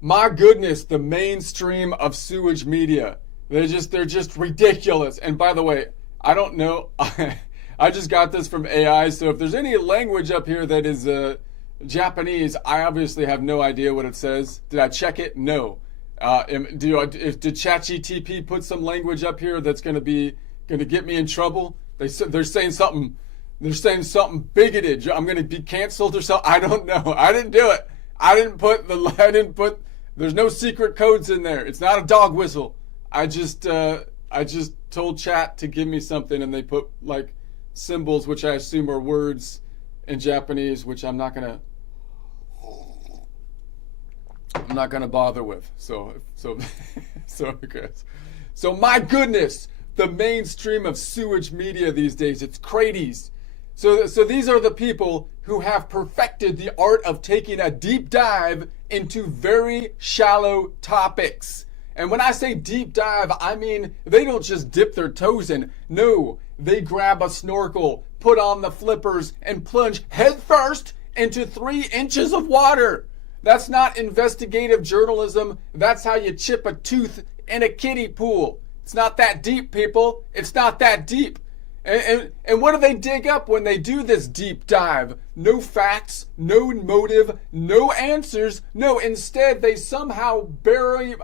My goodness, the mainstream of sewage media. They're just ridiculous. And by the way, I don't know. I just got this from AI. So if there's any language up here that is Japanese, I obviously have no idea what it says. Did I check it? No. Did ChatGTP put some language up here that's going to get me in trouble? They're saying something. They're saying something bigoted. I'm going to be canceled or something. I don't know. I didn't do it. I didn't put. There's no secret codes in there. It's not a dog whistle. I just told Chat to give me something, and they put like symbols, which I assume are words in Japanese, which I'm not gonna bother with. So okay. So my goodness, the mainstream of sewage media these days, it's crazies. So these are the people who have perfected the art of taking a deep dive into very shallow topics. And when I say deep dive, I mean they don't just dip their toes in. No, they grab a snorkel, put on the flippers, and plunge headfirst into 3 inches of water. That's not investigative journalism. That's how you chip a tooth in a kiddie pool. It's not that deep, people. It's not that deep. And what do they dig up when they do this deep dive? No facts, no motive, no answers. No, instead they somehow burrow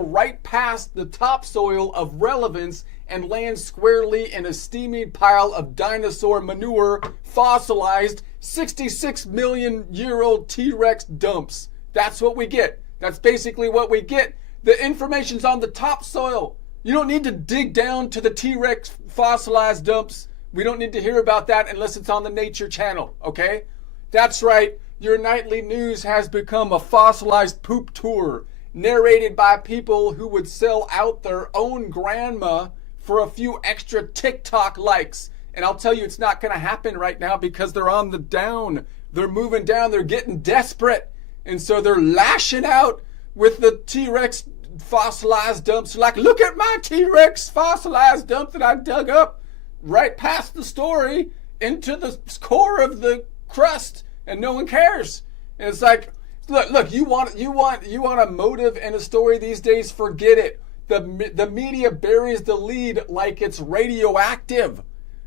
right past the topsoil of relevance and land squarely in a steaming pile of dinosaur manure, fossilized 66 million year old T-Rex dumps. That's what we get. That's basically what we get. The information's on the topsoil. You don't need to dig down to the T-Rex fossilized dumps. We don't need to hear about that unless it's on the Nature Channel, okay? That's right. Your nightly news has become a fossilized poop tour narrated by people who would sell out their own grandma for a few extra TikTok likes. And I'll tell you, it's not going to happen right now because they're on the down. They're moving down. They're getting desperate. And so they're lashing out with the T-Rex fossilized dumps. Like, look at my T-Rex fossilized dump that I dug up right past the story into the core of the crust, and no one cares. And it's like, look, you want a motive in a story these days? Forget it. The media buries the lead like it's radioactive.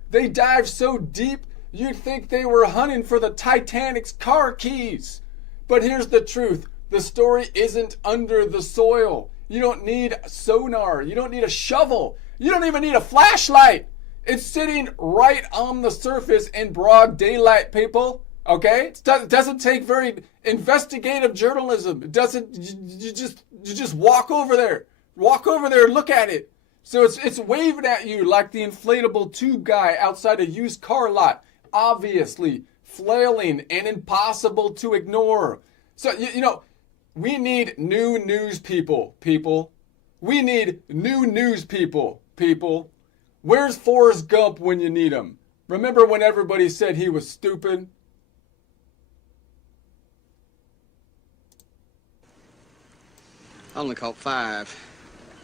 They dive so deep, you'd think they were hunting for the Titanic's car keys. But here's the truth. The story isn't under the soil. You don't need sonar. You don't need a shovel. You don't even need a flashlight. It's sitting right on the surface in broad daylight, people. Okay? It doesn't take very investigative journalism. It doesn't, you just walk over there. Walk over there and look at it. So it's waving at you like the inflatable tube guy outside a used car lot. Obviously flailing and impossible to ignore. So, you know, we need new news people. We need new news people. Where's Forrest Gump when you need him? Remember when everybody said he was stupid? I only caught 5.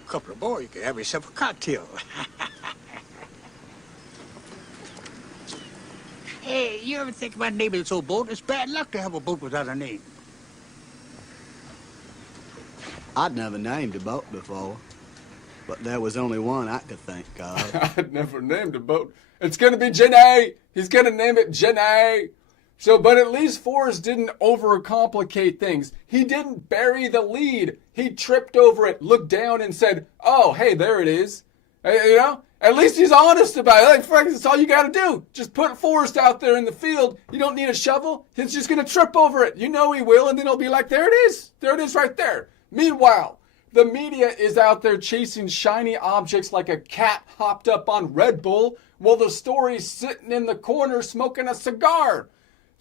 Couple of boys, you could have yourself a cocktail. Hey, you ever think about naming this old boat? It's bad luck to have a boat without a name. I'd never named a boat before, but there was only one I could think of. I'd never named a boat. It's going to be Jenny. He's going to name it Jenny. So, but at least Forrest didn't overcomplicate things. He didn't bury the lead. He tripped over it, looked down, and said, "Oh, hey, there it is." You know, at least he's honest about it. Like, fuck, that's all you got to do. Just put Forrest out there in the field. You don't need a shovel. He's just going to trip over it. You know he will, and then he'll be like, "There it is. There it is, right there." Meanwhile, the media is out there chasing shiny objects like a cat hopped up on Red Bull, while the story's sitting in the corner smoking a cigar.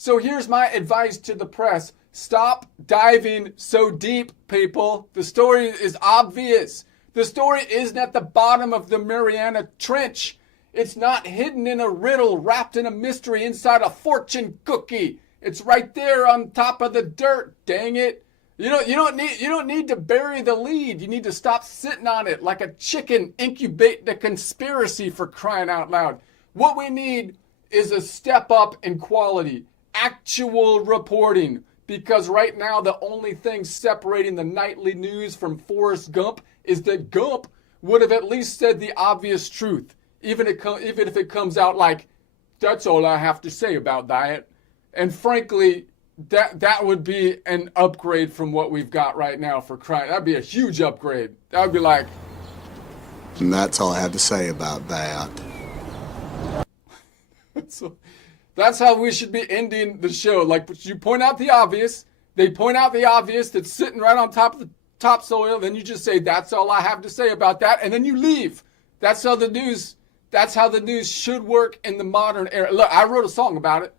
So here's my advice to the press. Stop diving so deep, people. The story is obvious. The story isn't at the bottom of the Mariana Trench. It's not hidden in a riddle wrapped in a mystery inside a fortune cookie. It's right there on top of the dirt, dang it. You don't need to bury the lead. You need to stop sitting on it like a chicken incubating a conspiracy, for crying out loud. What we need is a step up in quality. Actual reporting. because right now the only thing separating the nightly news from Forrest Gump is that Gump would have at least said the obvious truth, even if it comes out like, that's all I have to say about that. And frankly, that would be an upgrade from what we've got right now for crying. That'd be a huge upgrade. That would be like, And that's all I have to say about that. so that's how we should be ending the show. Like, you point out the obvious. They point out the obvious that's sitting right on top of the topsoil. Then you just say, that's all I have to say about that. And then you leave. That's how the news should work in the modern era. Look, I wrote a song about it.